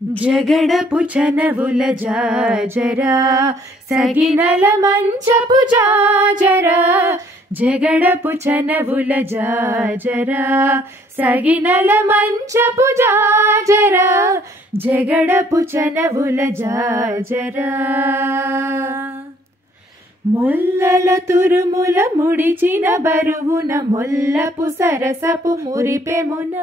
జగడపు చనవుల జాజరా సగినల మంచపు జాజరా జగడపు చనవుల జాజరా సగినల మంచపు జాజరా జగడపు చనవుల జాజరా మొల్లల తురుముల ముడిచిన బరువున మొల్లపు సరసపు మురిపెమున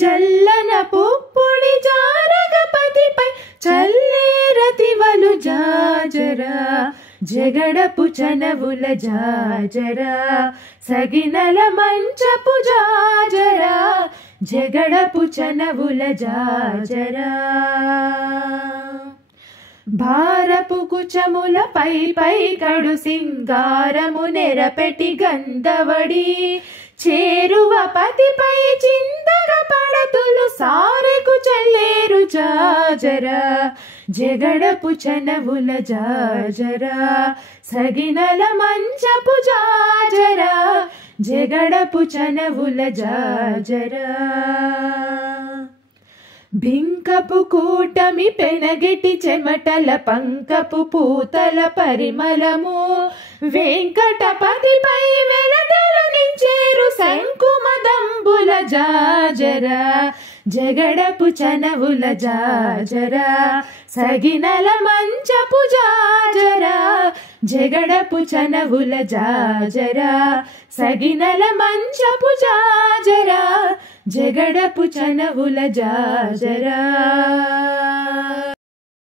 జల్లన పుప్పుడి జారగపతిపై చల్లేరతివలు జాజరా జగడపు చనవుల జాజరా సగినల మంచపు జాజరా జగడపు చనవుల జాజరా భారపు కుచముల పై కడు సింగారము నెరపెటి గంధవడి చేరువ పతిపై చిందగ పడతులు సారెకు చల్లేరు జాజరా జగడపు చనవుల జాజరా సగినల మంచపు జాజరా జగడపు చనవుల జాజరా బింకపు కూటమి పెనగిటి చెమటల పంకపు పూతల పరిమళము వెంకటపతిపై వెలటలు నించేరు శంకుమదంబుల జాజరా జగడపు చనవుల జాజరా సగినల మంచపు జాజరా జగడపు చనవుల జాజరా సగినల మంచపు జాజరా జగడపు చనవుల జాజరా